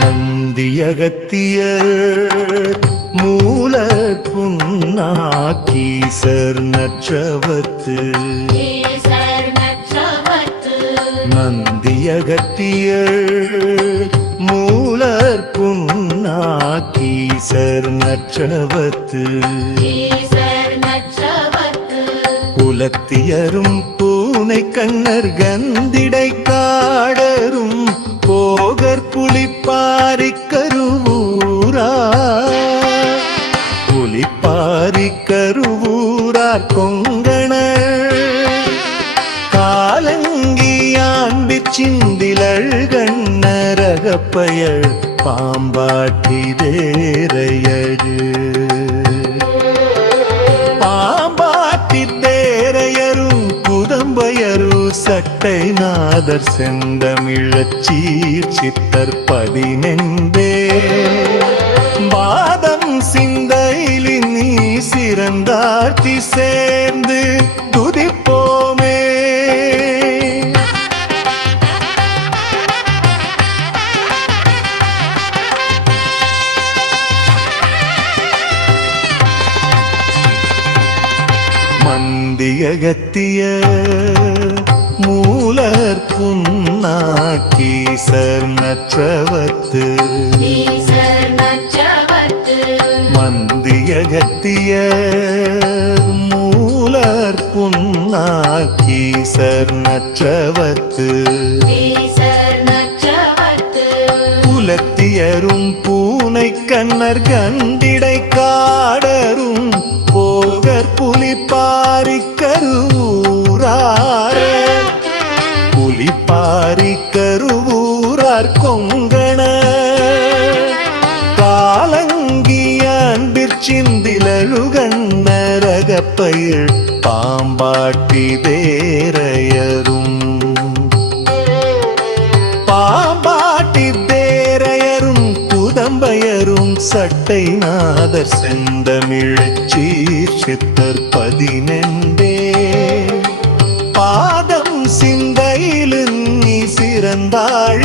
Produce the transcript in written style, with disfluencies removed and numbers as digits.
நந்தியகத்தியர் மூல புன்னாக்கீசர் நற்றவத்து நந்தியகத்தியர் மூலர் புன்னாக்கீசர் நற்றவத்து குலத்தியரும் பூனை கண்ணர் கந்திடை காடரும் போகர் புலிப்பாரி கருவூரார் புலிப்பாரி கருவூரார் கொங்கணர் காலங்கியாண்டி சிந்திலள் கண்ணரகப்பயல் பாம்பாட்டி தேரையடு பாம்பாட்டி தேரையரும் புதம்பயரு சட்டை நாதர் செந்தமிழச்சீர் சித்தர் 14 வாதம் சிந்தையிலி நீ சிறந்தார்த்தி சேர்ந்து துதிப்போமே. மந்தியகத்திய மூலர் புன்னாக்கீசர் நற்றவத்து மந்தியகத்திய மூலர் புன்னாக்கீசர் நற்றவத்து குலத்தியரும் பூனை கண்ணர் கண்டிடை காடரும் போகர் புலிப்பாரி கருவூரார் புலிப்பாரி கருவூரார் கொங்கண காலங்கியாண்டிற் சிந்திலழுகண்ணரகப்பயிர் பாம்பாட்டி தேரையரும் பாம்பாட்டி தேரையரும் புதம்பயரும் சட்டை நாதர் செந்தமிழச்சீர் சித்தர் 14 பாதம் சிந்தையிலு நீ சிறந்தாழ